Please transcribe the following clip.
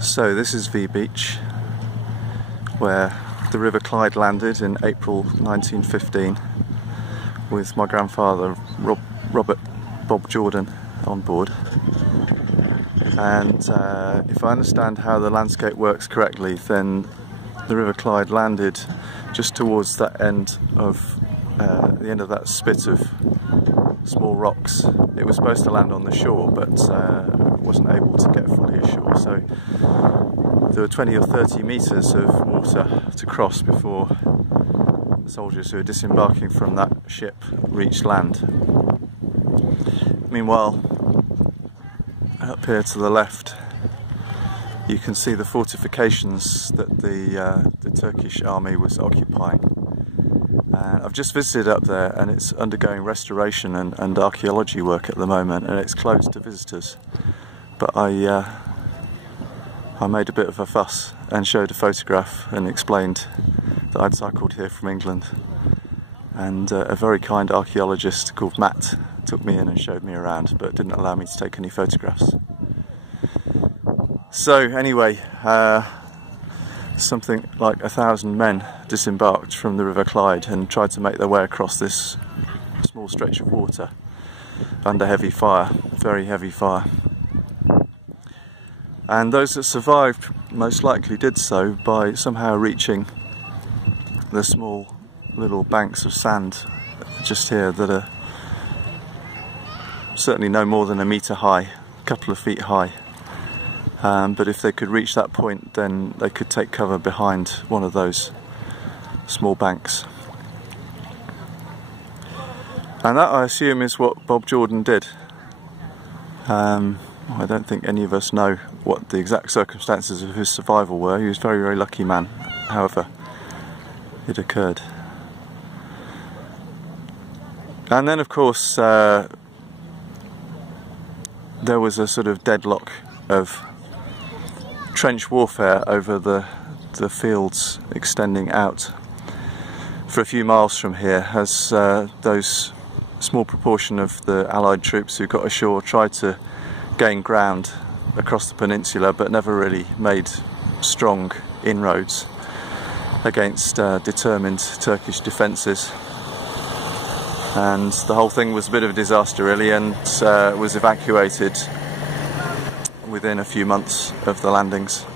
So this is V Beach, where the River Clyde landed in April 1915 with my grandfather Robert Bob Jordan on board. And if I understand how the landscape works correctly, then the River Clyde landed just towards that end of the end of that spit of small rocks. It was supposed to land on the shore, but wasn't able to get fully ashore, so there were 20 or 30 metres of water to cross before the soldiers who were disembarking from that ship reached land. Meanwhile, up here to the left, you can see the fortifications that the Turkish army was occupying. And I've just visited up there, and it's undergoing restoration and archaeology work at the moment, and it's closed to visitors. But I made a bit of a fuss and showed a photograph and explained that I'd cycled here from England, and a very kind archaeologist called Matt took me in and showed me around, but didn't allow me to take any photographs. So anyway, something like 1,000 men disembarked from the River Clyde and tried to make their way across this small stretch of water under heavy fire, very heavy fire. And those that survived most likely did so by somehow reaching the small little banks of sand just here that are certainly no more than a metre high, a couple of feet high. But if they could reach that point, then they could take cover behind one of those small banks. And that, I assume, is what Bob Jordan did. I don't think any of us know what the exact circumstances of his survival were. He was a very, very lucky man, however it occurred. And then, of course, there was a sort of deadlock of trench warfare over the fields extending out for a few miles from here, as those small proportion of the Allied troops who got ashore tried to gain ground across the peninsula, but never really made strong inroads against determined Turkish defences. And the whole thing was a bit of a disaster really, and was evacuated within a few months of the landings.